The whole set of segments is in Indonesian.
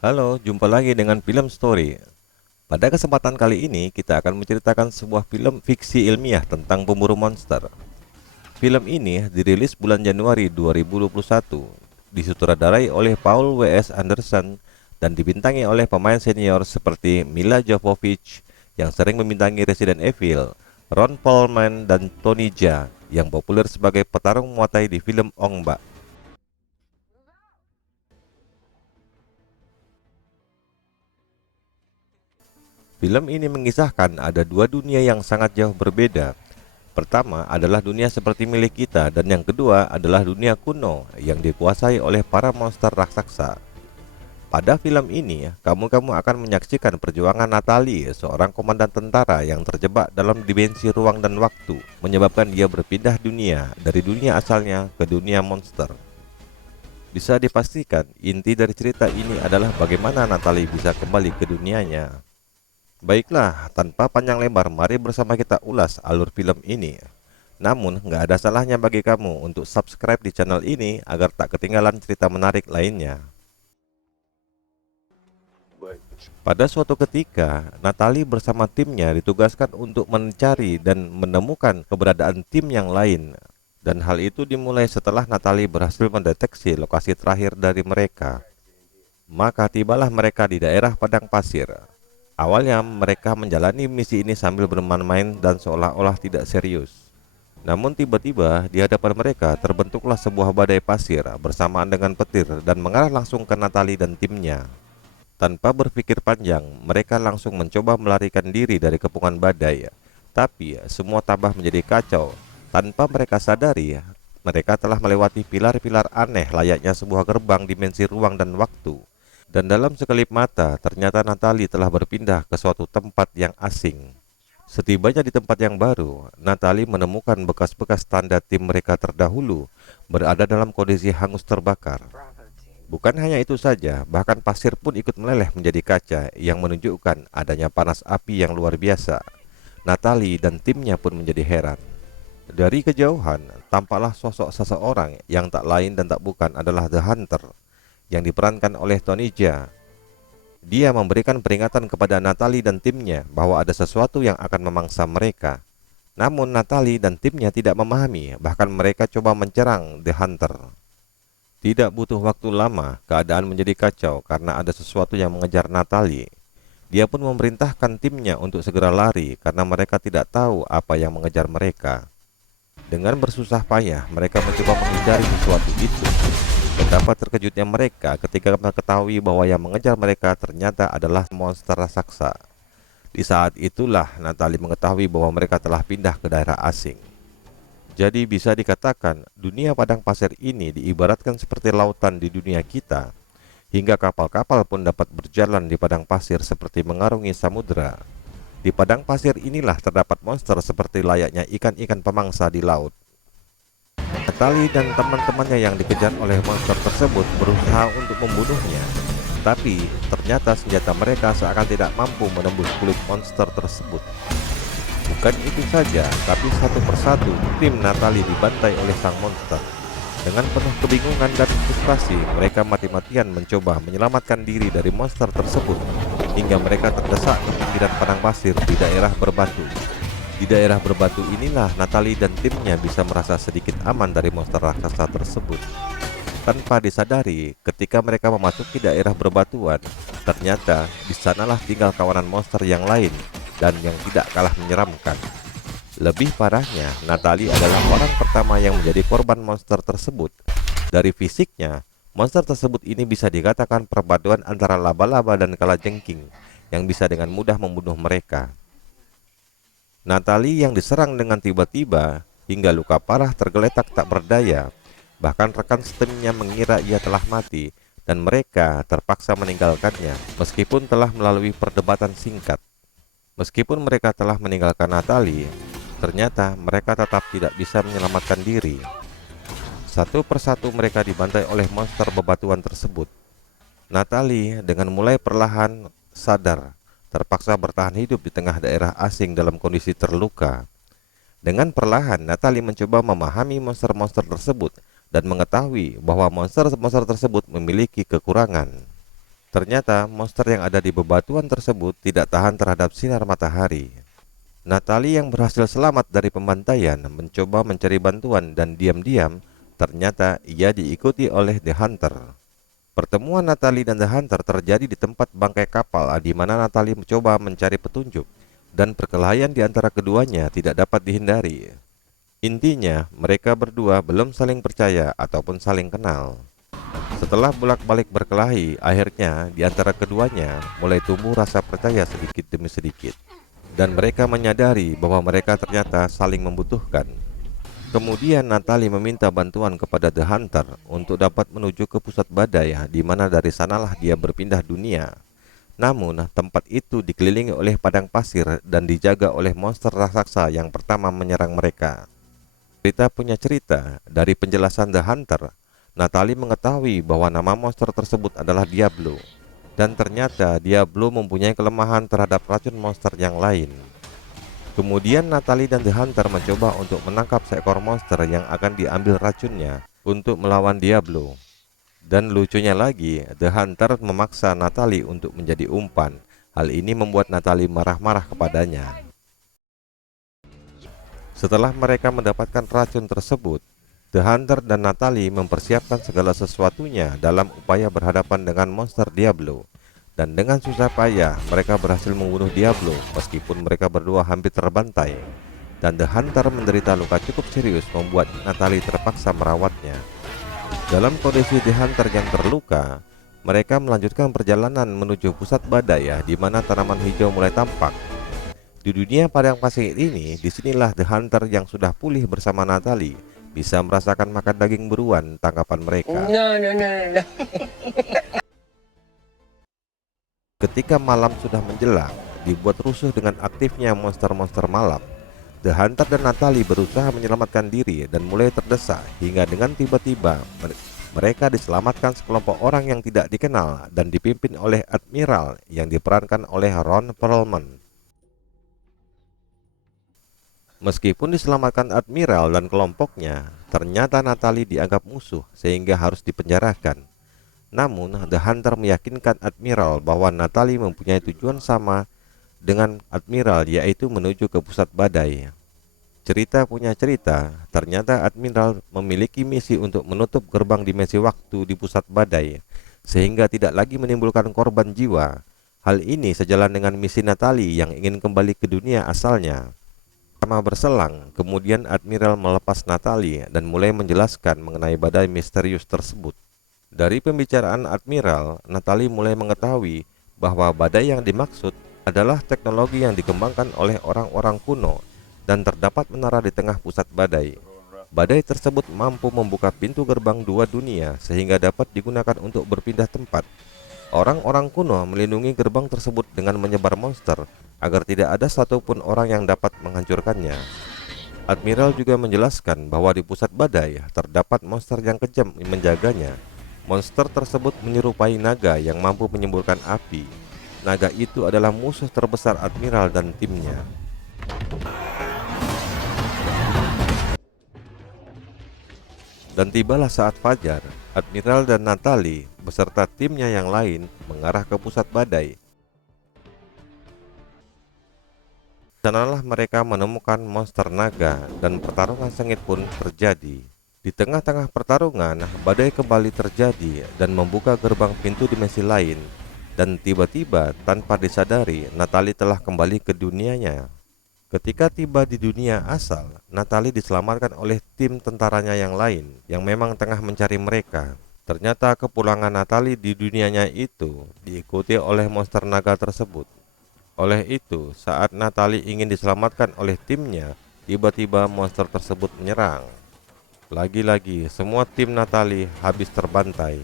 Halo, jumpa lagi dengan Film Story. Pada kesempatan kali ini, kita akan menceritakan sebuah film fiksi ilmiah tentang pemburu monster. Film ini dirilis bulan Januari 2021, disutradarai oleh Paul W.S. Anderson dan dibintangi oleh pemain senior seperti Mila Jovovich yang sering membintangi Resident Evil, Ron Perlman dan Tony Jaa yang populer sebagai petarung Muay Thai di film Ong Bak. Film ini mengisahkan ada dua dunia yang sangat jauh berbeda. Pertama adalah dunia seperti milik kita dan yang kedua adalah dunia kuno yang dikuasai oleh para monster raksasa. Pada film ini, kamu akan menyaksikan perjuangan Natalie, seorang komandan tentara yang terjebak dalam dimensi ruang dan waktu, menyebabkan dia berpindah dunia dari dunia asalnya ke dunia monster. Bisa dipastikan, inti dari cerita ini adalah bagaimana Natalie bisa kembali ke dunianya. Baiklah, tanpa panjang lebar, mari bersama kita ulas alur film ini. Namun, nggak ada salahnya bagi kamu untuk subscribe di channel ini agar tak ketinggalan cerita menarik lainnya. Pada suatu ketika, Natalie bersama timnya ditugaskan untuk mencari dan menemukan keberadaan tim yang lain. Dan hal itu dimulai setelah Natalie berhasil mendeteksi lokasi terakhir dari mereka. Maka tibalah mereka di daerah padang pasir. Awalnya mereka menjalani misi ini sambil bermain-main dan seolah-olah tidak serius. Namun tiba-tiba di hadapan mereka terbentuklah sebuah badai pasir bersamaan dengan petir dan mengarah langsung ke Natalie dan timnya. Tanpa berpikir panjang, mereka langsung mencoba melarikan diri dari kepungan badai. Tapi semua tambah menjadi kacau. Tanpa mereka sadari, mereka telah melewati pilar-pilar aneh layaknya sebuah gerbang dimensi ruang dan waktu. Dan dalam sekelip mata, ternyata Natalie telah berpindah ke suatu tempat yang asing. Setibanya di tempat yang baru, Natalie menemukan bekas-bekas tanda tim mereka terdahulu berada dalam kondisi hangus terbakar. Bukan hanya itu saja, bahkan pasir pun ikut meleleh menjadi kaca yang menunjukkan adanya panas api yang luar biasa. Natalie dan timnya pun menjadi heran. Dari kejauhan, tampaklah sosok seseorang yang tak lain dan tak bukan adalah The Hunter yang diperankan oleh Tony Jaa. Dia memberikan peringatan kepada Natalie dan timnya bahwa ada sesuatu yang akan memangsa mereka. Namun Natalie dan timnya tidak memahami, bahkan mereka coba mencerang The Hunter. Tidak butuh waktu lama, keadaan menjadi kacau karena ada sesuatu yang mengejar Natalie. Dia pun memerintahkan timnya untuk segera lari karena mereka tidak tahu apa yang mengejar mereka. Dengan bersusah payah, mereka mencoba menghindari sesuatu itu. Betapa terkejutnya mereka ketika mengetahui bahwa yang mengejar mereka ternyata adalah monster raksasa. Di saat itulah Natalie mengetahui bahwa mereka telah pindah ke daerah asing. Jadi bisa dikatakan dunia padang pasir ini diibaratkan seperti lautan di dunia kita, hingga kapal-kapal pun dapat berjalan di padang pasir seperti mengarungi samudera. Di padang pasir inilah terdapat monster seperti layaknya ikan-ikan pemangsa di laut. Natalie dan teman-temannya yang dikejar oleh monster tersebut berusaha untuk membunuhnya. Tapi ternyata senjata mereka seakan tidak mampu menembus kulit monster tersebut. Bukan itu saja, tapi satu persatu tim Natalie dibantai oleh sang monster. Dengan penuh kebingungan dan frustrasi, mereka mati-matian mencoba menyelamatkan diri dari monster tersebut hingga mereka terdesak ke pinggiran padang pasir di daerah berbatu. Di daerah berbatu inilah Natalie dan timnya bisa merasa sedikit aman dari monster raksasa tersebut. Tanpa disadari, ketika mereka memasuki daerah berbatuan, ternyata di sanalah tinggal kawanan monster yang lain dan yang tidak kalah menyeramkan. Lebih parahnya, Natalie adalah orang pertama yang menjadi korban monster tersebut. Dari fisiknya, monster tersebut ini bisa dikatakan perpaduan antara laba-laba dan kalajengking yang bisa dengan mudah membunuh mereka. Natalie yang diserang dengan tiba-tiba hingga luka parah tergeletak tak berdaya. Bahkan rekan setimnya mengira ia telah mati dan mereka terpaksa meninggalkannya meskipun telah melalui perdebatan singkat. Meskipun mereka telah meninggalkan Natalie, ternyata mereka tetap tidak bisa menyelamatkan diri. Satu persatu mereka dibantai oleh monster bebatuan tersebut. Natalie dengan mulai perlahan sadar, terpaksa bertahan hidup di tengah daerah asing dalam kondisi terluka. Dengan perlahan, Natalie mencoba memahami monster-monster tersebut dan mengetahui bahwa monster-monster tersebut memiliki kekurangan. Ternyata monster yang ada di bebatuan tersebut tidak tahan terhadap sinar matahari. Natalie yang berhasil selamat dari pembantaian mencoba mencari bantuan dan diam-diam ternyata ia diikuti oleh The Hunter. Pertemuan Natalie dan The Hunter terjadi di tempat bangkai kapal di mana Natalie mencoba mencari petunjuk dan perkelahian di antara keduanya tidak dapat dihindari. Intinya, mereka berdua belum saling percaya ataupun saling kenal. Setelah bolak-balik berkelahi, akhirnya di antara keduanya mulai tumbuh rasa percaya sedikit demi sedikit. Dan mereka menyadari bahwa mereka ternyata saling membutuhkan. Kemudian Natalie meminta bantuan kepada The Hunter untuk dapat menuju ke pusat badai, di mana dari sanalah dia berpindah dunia. Namun, tempat itu dikelilingi oleh padang pasir dan dijaga oleh monster raksasa yang pertama menyerang mereka. Cerita punya cerita, dari penjelasan The Hunter, Natalie mengetahui bahwa nama monster tersebut adalah Diablo. Dan ternyata Diablo mempunyai kelemahan terhadap racun monster yang lain. Kemudian Natalie dan The Hunter mencoba untuk menangkap seekor monster yang akan diambil racunnya untuk melawan Diablo. Dan lucunya lagi, The Hunter memaksa Natalie untuk menjadi umpan. Hal ini membuat Natalie marah-marah kepadanya. Setelah mereka mendapatkan racun tersebut, The Hunter dan Natalie mempersiapkan segala sesuatunya dalam upaya berhadapan dengan monster Diablo. Dan dengan susah payah mereka berhasil membunuh Diablo meskipun mereka berdua hampir terbantai. Dan The Hunter menderita luka cukup serius membuat Natalie terpaksa merawatnya. Dalam kondisi The Hunter yang terluka, mereka melanjutkan perjalanan menuju pusat badai di mana tanaman hijau mulai tampak. Di dunia padang pasir ini, disinilah The Hunter yang sudah pulih bersama Natalie bisa merasakan makan daging buruan tangkapan mereka. No. Ketika malam sudah menjelang, dibuat rusuh dengan aktifnya monster-monster malam. The Hunter dan Natalie berusaha menyelamatkan diri dan mulai terdesak hingga dengan tiba-tiba mereka diselamatkan sekelompok orang yang tidak dikenal dan dipimpin oleh Admiral yang diperankan oleh Ron Perlman. Meskipun diselamatkan Admiral dan kelompoknya, ternyata Natalie dianggap musuh sehingga harus dipenjarakan. Namun, The Hunter meyakinkan Admiral bahwa Natalie mempunyai tujuan sama dengan Admiral, yaitu menuju ke pusat badai. Cerita punya cerita, ternyata Admiral memiliki misi untuk menutup gerbang dimensi waktu di pusat badai, sehingga tidak lagi menimbulkan korban jiwa. Hal ini sejalan dengan misi Natalie yang ingin kembali ke dunia asalnya. Lama berselang, kemudian Admiral melepas Natalie dan mulai menjelaskan mengenai badai misterius tersebut. Dari pembicaraan Admiral, Natalie mulai mengetahui bahwa badai yang dimaksud adalah teknologi yang dikembangkan oleh orang-orang kuno dan terdapat menara di tengah pusat badai. Badai tersebut mampu membuka pintu gerbang dua dunia sehingga dapat digunakan untuk berpindah tempat. Orang-orang kuno melindungi gerbang tersebut dengan menyebar monster agar tidak ada satupun orang yang dapat menghancurkannya. Admiral juga menjelaskan bahwa di pusat badai terdapat monster yang kejam menjaganya. Monster tersebut menyerupai naga yang mampu menyemburkan api. Naga itu adalah musuh terbesar Admiral dan timnya. Dan tibalah saat fajar, Admiral dan Natalie beserta timnya yang lain mengarah ke pusat badai. Sanalah mereka menemukan monster naga dan pertarungan sengit pun terjadi. Di tengah-tengah pertarungan, badai kembali terjadi dan membuka gerbang pintu dimensi lain. Dan tiba-tiba tanpa disadari, Natalie telah kembali ke dunianya. Ketika tiba di dunia asal, Natalie diselamatkan oleh tim tentaranya yang lain yang memang tengah mencari mereka. Ternyata kepulangan Natalie di dunianya itu diikuti oleh monster naga tersebut. Oleh itu, saat Natalie ingin diselamatkan oleh timnya, tiba-tiba monster tersebut menyerang. Lagi-lagi, semua tim Natalie habis terbantai.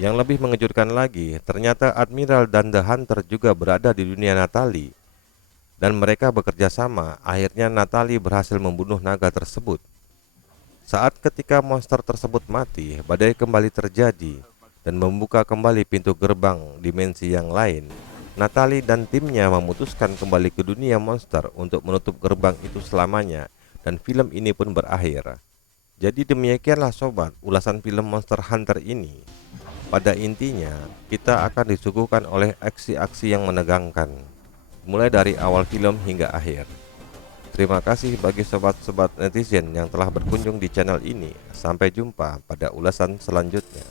Yang lebih mengejutkan lagi, ternyata Admiral dan The Hunter juga berada di dunia Natalie. Dan mereka bekerja sama, akhirnya Natalie berhasil membunuh naga tersebut. Saat ketika monster tersebut mati, badai kembali terjadi dan membuka kembali pintu gerbang dimensi yang lain. Natalie dan timnya memutuskan kembali ke dunia monster untuk menutup gerbang itu selamanya, dan film ini pun berakhir. Jadi demikianlah sobat, ulasan film Monster Hunter ini. Pada intinya, kita akan disuguhkan oleh aksi-aksi yang menegangkan, mulai dari awal film hingga akhir. Terima kasih bagi sobat-sobat netizen yang telah berkunjung di channel ini. Sampai jumpa pada ulasan selanjutnya.